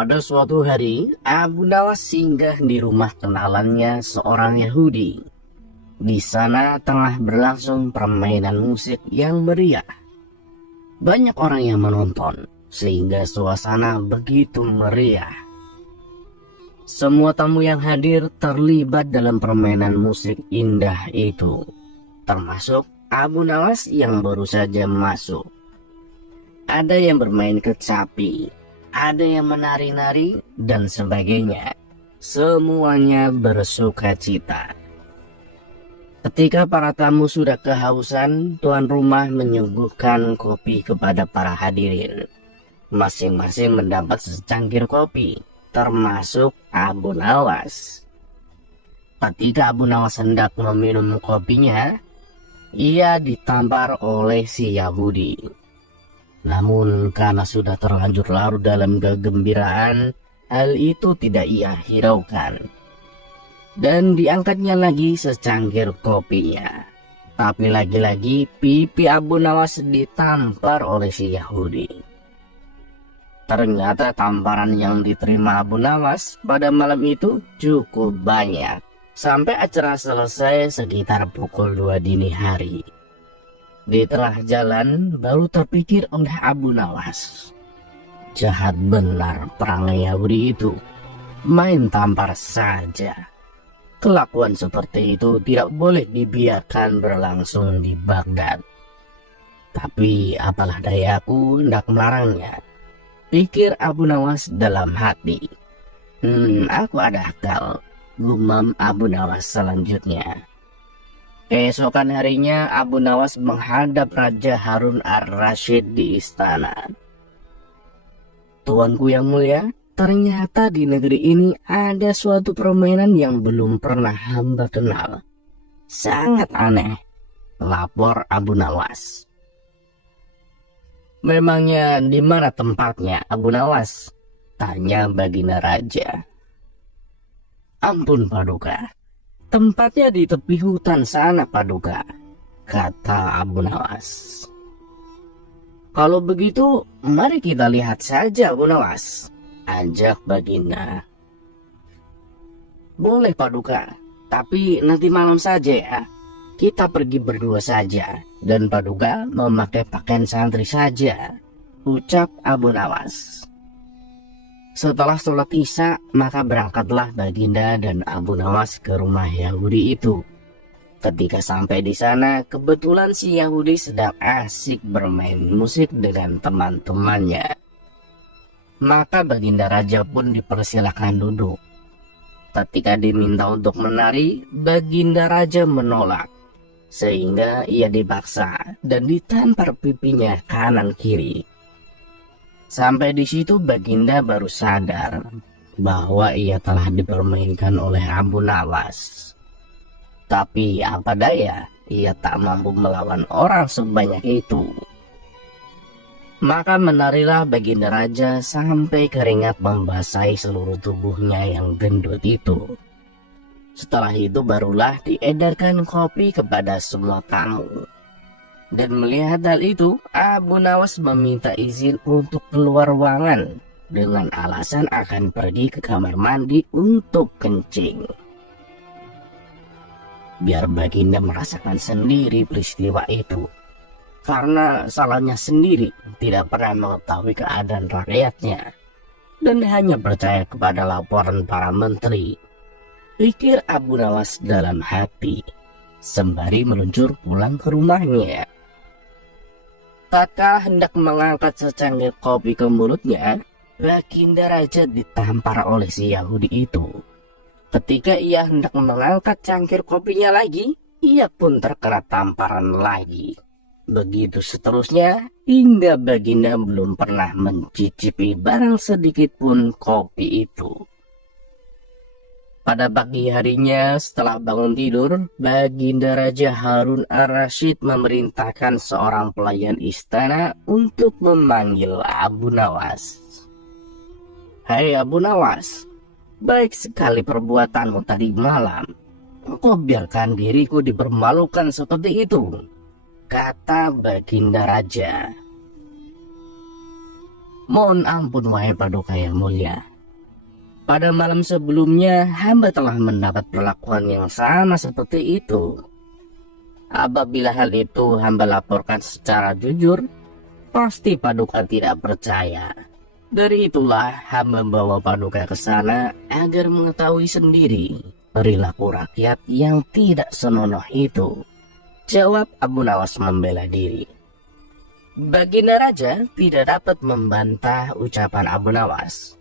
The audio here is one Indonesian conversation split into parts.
Pada suatu hari, Abu Nawas singgah di rumah kenalannya seorang Yahudi. Di sana tengah berlangsung permainan musik yang meriah. Banyak orang yang menonton, sehingga suasana begitu meriah. Semua tamu yang hadir terlibat dalam permainan musik indah itu, termasuk Abu Nawas yang baru saja masuk. Ada yang bermain kecapi, ada yang menari-nari, dan sebagainya. Semuanya bersuka cita. Ketika para tamu sudah kehausan, tuan rumah menyuguhkan kopi kepada para hadirin. Masing-masing mendapat secangkir kopi, termasuk Abu Nawas. Ketika Abu Nawas hendak meminum kopinya, ia ditampar oleh si Yahudi. Namun karena sudah terlanjur larut dalam kegembiraan, hal itu tidak ia hiraukan. Dan diangkatnya lagi secangkir kopinya. Tapi lagi-lagi pipi Abu Nawas ditampar oleh si Yahudi. Ternyata tamparan yang diterima Abu Nawas pada malam itu cukup banyak. Sampai acara selesai sekitar pukul 2 dini hari. Di tengah jalan baru terpikir oleh Abu Nawas. Jahat benar perangai Yahudi itu. Main tampar saja. Kelakuan seperti itu tidak boleh dibiarkan berlangsung di Baghdad. Tapi apalah dayaku hendak melarangnya, pikir Abu Nawas dalam hati. Aku ada akal, gumam Abu Nawas selanjutnya. Keesokan harinya Abu Nawas menghadap Raja Harun ar-Rasyid di istana. Tuanku yang mulia, ternyata di negeri ini ada suatu permainan yang belum pernah hamba kenal. Sangat aneh, lapor Abu Nawas. Memangnya di mana tempatnya, Abu Nawas? Tanya baginda raja. Ampun Paduka, tempatnya di tepi hutan sana Paduka, kata Abu Nawas. Kalau begitu, mari kita lihat saja Abu Nawas, ajak baginda. Boleh Paduka, tapi nanti malam saja ya. Kita pergi berdua saja, dan Paduka memakai pakaian santri saja, ucap Abu Nawas. Setelah sholat isya, maka berangkatlah baginda dan Abu Nawas ke rumah Yahudi itu. Ketika sampai di sana, kebetulan si Yahudi sedang asik bermain musik dengan teman-temannya. Maka baginda raja pun dipersilakan duduk. Ketika diminta untuk menari, baginda raja menolak. Sehingga ia dipaksa dan ditampar pipinya kanan kiri. Sampai di situ baginda baru sadar bahwa ia telah dipermainkan oleh Abu Nawas. Tapi apa daya, ia tak mampu melawan orang sebanyak itu. Maka menarilah baginda raja sampai keringat membasahi seluruh tubuhnya yang gendut itu. Setelah itu barulah diedarkan kopi kepada semua tamu. Dan melihat hal itu, Abu Nawas meminta izin untuk keluar ruangan dengan alasan akan pergi ke kamar mandi untuk kencing. Biar baginda merasakan sendiri peristiwa itu. Karena salahnya sendiri tidak pernah mengetahui keadaan rakyatnya. Dan hanya percaya kepada laporan para menteri. Pikir Abu Nawas dalam hati. Sembari meluncur pulang ke rumahnya. Tatkala hendak mengangkat secangkir kopi ke mulutnya, baginda raja ditampar oleh si Yahudi itu. Ketika ia hendak mengangkat cangkir kopinya lagi, ia pun terkena tamparan lagi. Begitu seterusnya, hingga baginda belum pernah mencicipi barang sedikit pun kopi itu. Pada pagi harinya setelah bangun tidur, baginda Raja Harun ar-Rasyid memerintahkan seorang pelayan istana untuk memanggil Abu Nawas. Hai Abu Nawas, baik sekali perbuatanmu tadi malam. Engkau biarkan diriku dipermalukan seperti itu, kata baginda raja. Mohon ampun wahai Paduka yang mulia, Pada malam sebelumnya, hamba telah mendapat perlakuan yang sama seperti itu. Apabila hal itu hamba laporkan secara jujur, pasti Paduka tidak percaya. Dari itulah hamba membawa Paduka ke sana agar mengetahui sendiri perilaku rakyat yang tidak senonoh itu. Jawab Abu Nawas membela diri. Baginda Raja tidak dapat membantah ucapan Abu Nawas.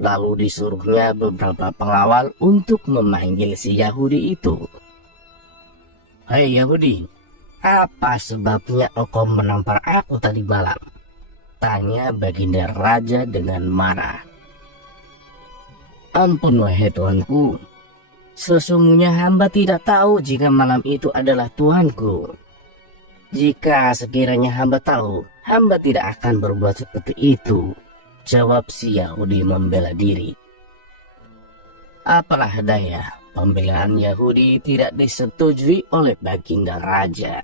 Lalu disuruhnya beberapa pengawal untuk memanggil si Yahudi itu. "Hei Yahudi, apa sebabnya engkau menampar aku tadi malam?" tanya Baginda Raja dengan marah. "Ampun wahai tuanku, sesungguhnya hamba tidak tahu jika malam itu adalah tuanku. Jika sekiranya hamba tahu, hamba tidak akan berbuat seperti itu," jawab si Yahudi membela diri. Apalah daya, pembelaan Yahudi tidak disetujui oleh Baginda Raja.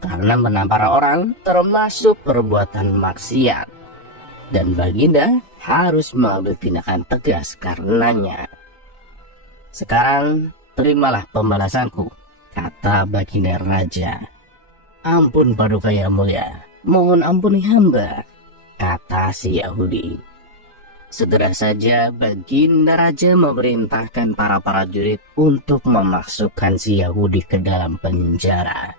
Karena menampar orang termasuk perbuatan maksiat. Dan Baginda harus mengambil tindakan tegas karenanya. "Sekarang terimalah pembalasanku," kata Baginda Raja. "Ampun Paduka yang mulia, mohon ampuni hamba," kata si Yahudi. Segera saja Baginda Raja memerintahkan para prajurit untuk memasukkan si Yahudi ke dalam penjara.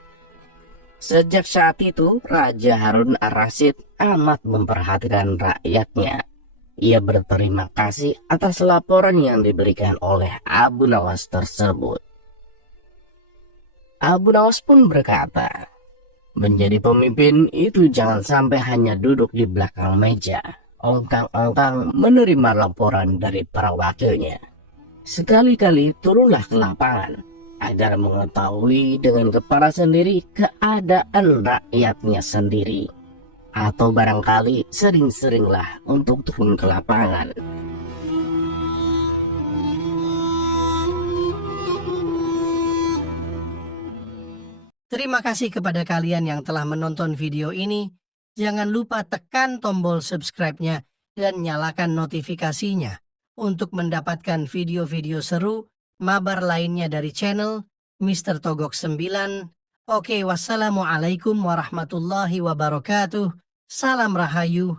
Sejak saat itu, Raja Harun ar-Rasyid amat memperhatikan rakyatnya. Ia berterima kasih atas laporan yang diberikan oleh Abu Nawas tersebut. Abu Nawas pun berkata, "Menjadi pemimpin itu jangan sampai hanya duduk di belakang meja, ongkang-ongkang menerima laporan dari para wakilnya. Sekali-kali turunlah ke lapangan, agar mengetahui dengan kepala sendiri keadaan rakyatnya sendiri. Atau barangkali sering-seringlah untuk turun ke lapangan." Terima kasih kepada kalian yang telah menonton video ini. Jangan lupa tekan tombol subscribe-nya dan nyalakan notifikasinya untuk mendapatkan video-video seru mabar lainnya dari channel Mr. Togok 9. Oke, wassalamualaikum warahmatullahi wabarakatuh. Salam Rahayu.